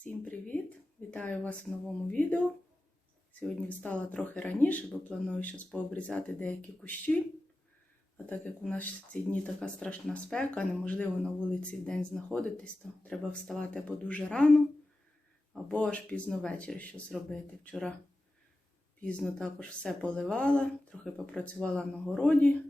Всім привіт! Вітаю вас в новому відео. Сьогодні встала трохи раніше, бо планую зараз пообрізати деякі кущі. А так як у нас ці дні така страшна спека, неможливо на вулиці в день знаходитись, то треба вставати або дуже рано, або аж пізно ввечері щось робити. Вчора пізно також все поливала, трохи попрацювала на городі,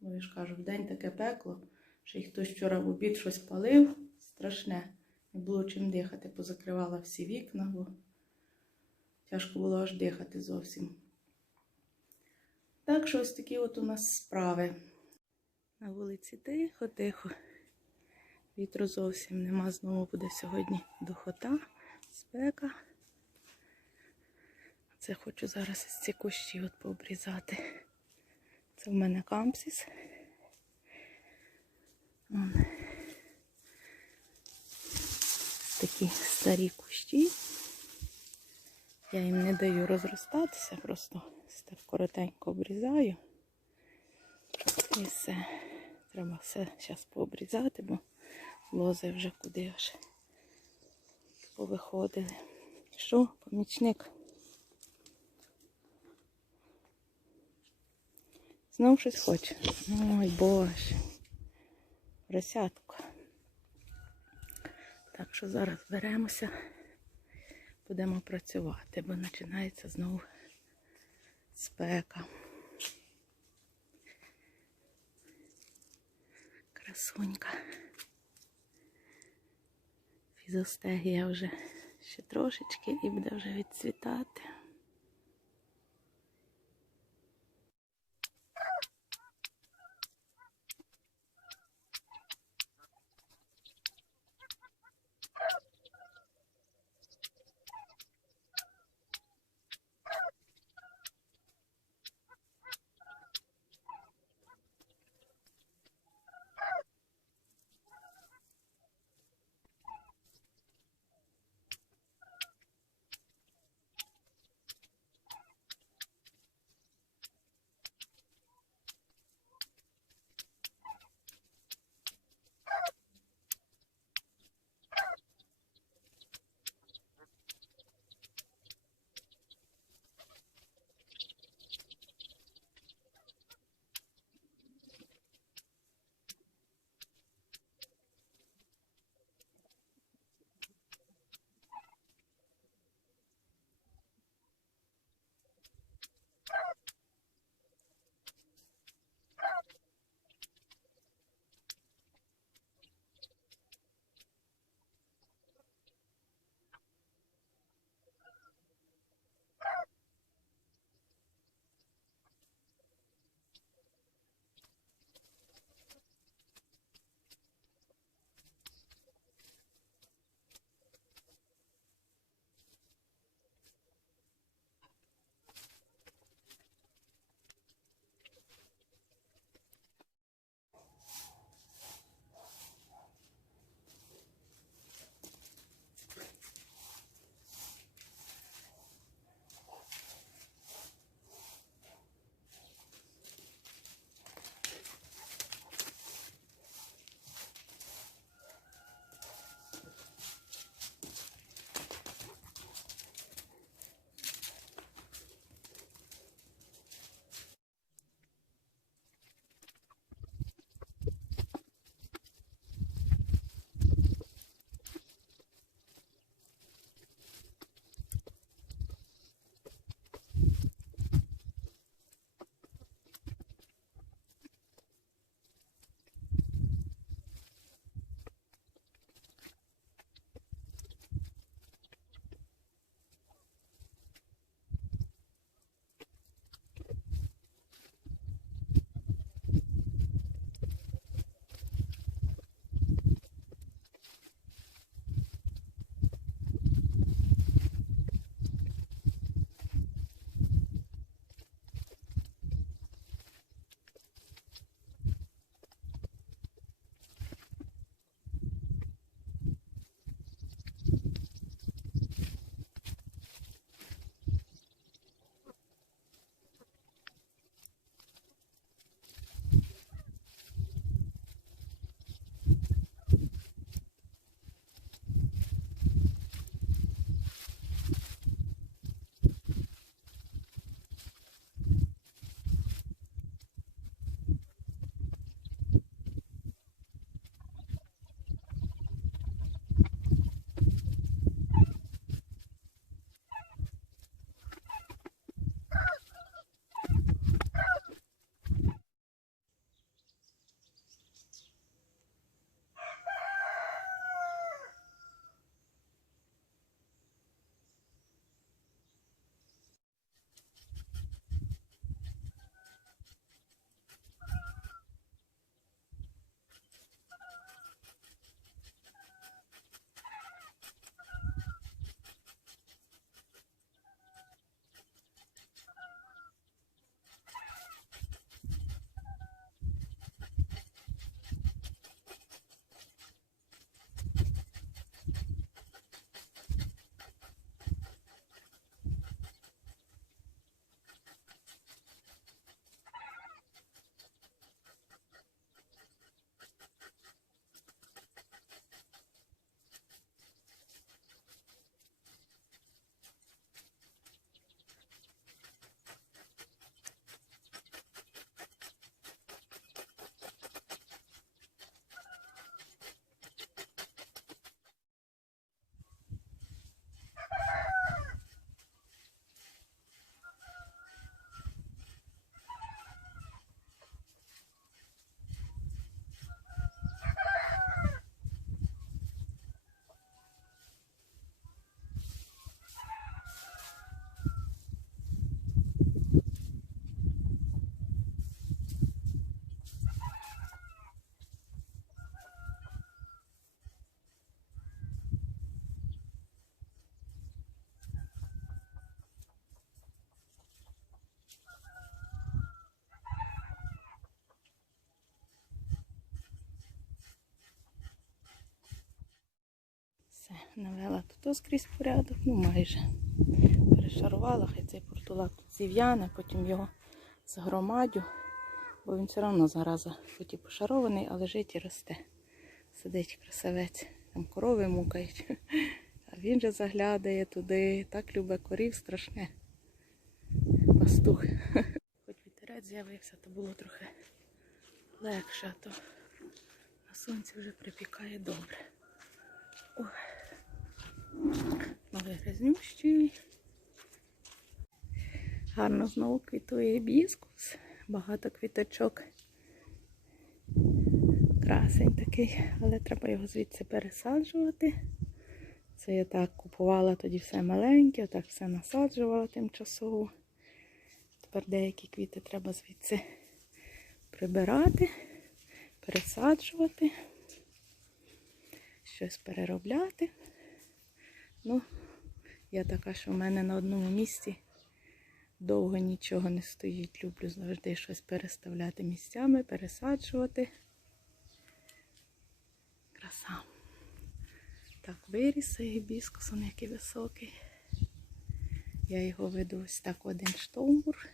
бо я ж кажу, в день таке пекло, що й хтось вчора в обід щось палив, страшне. Не було чим дихати, позакривала всі вікна, бо тяжко було аж дихати зовсім. Так що ось такі от у нас справи. На вулиці тихо-тихо. Вітру зовсім нема. Знову буде сьогодні духота, спека. Це хочу зараз із ці кущі от пообрізати. Це в мене кампсіс. Вон. Такі старі кущі. Я їм не даю розростатися, просто так коротенько обрізаю. І все. Треба все зараз пообрізати, бо лози вже куди аж повиходили. Що, помічник? Знов щось хоче. Ой, боже. Просятку. Так що зараз беремося, будемо працювати, бо починається знову спека. Красунька. Фізостегія вже ще трошечки і буде вже відцвітати. Навела тут скрізь порядок, ну майже. Перешарувала, хай цей портулак тут зів'яне, потім його згромадю, бо він все одно зараза, хоч і пошарований, але жить і росте. Сидить красавець, там корови мукають. А він же заглядає туди, так любить корів, страшне. Пастух. Хоч вітерець з'явився, то було трохи легше, а то на сонці вже припікає добре. Ой. Новий грязнющий. Гарно знову квітує біскус. Багато квіточок. Красень такий, але треба його звідси пересаджувати. Це я так купувала тоді все маленьке, так все насаджувала тимчасово. Тепер деякі квіти треба звідси прибирати, пересаджувати, щось переробляти. Ну, я така, що в мене на одному місці довго нічого не стоїть. Люблю завжди щось переставляти місцями, пересаджувати. Краса. Так, виріс цей гібіскус, он який високий. Я його веду ось так один штовбур.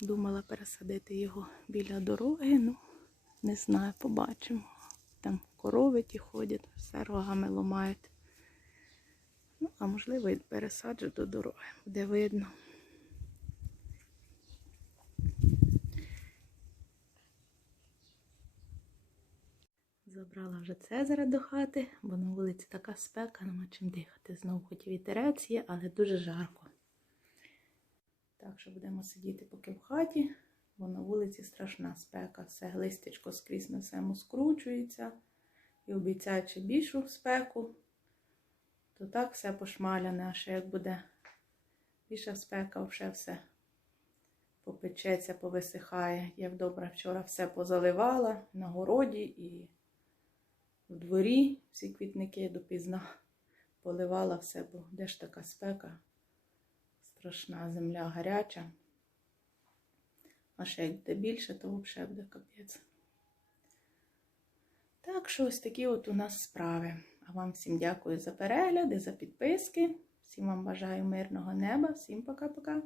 Думала пересадити його біля дороги, ну, не знаю, побачимо. Корови ті ходять, все рогами ломають. Ну, а можливо, і пересаджу до дороги, буде видно. Забрала вже Цезаря до хати, бо на вулиці така спека, нема чим дихати. Знову хоч вітерець є, але дуже жарко. Так що будемо сидіти поки в хаті, бо на вулиці страшна спека. Все глистечко скрізь на всьому скручується і обіцяючи більшу спеку, то так все пошмаляне, а ще як буде більша спека, вже все попечеться, повисихає. Я добре вчора все позаливала на городі і в дворі всі квітники допізна поливала все, бо де ж така спека, страшна земля гаряча. А ще як буде більше, то взагалі буде капець. Так що ось такі от у нас справи. А вам всім дякую за перегляди, за підписки. Всім вам бажаю мирного неба. Всім пока-пока.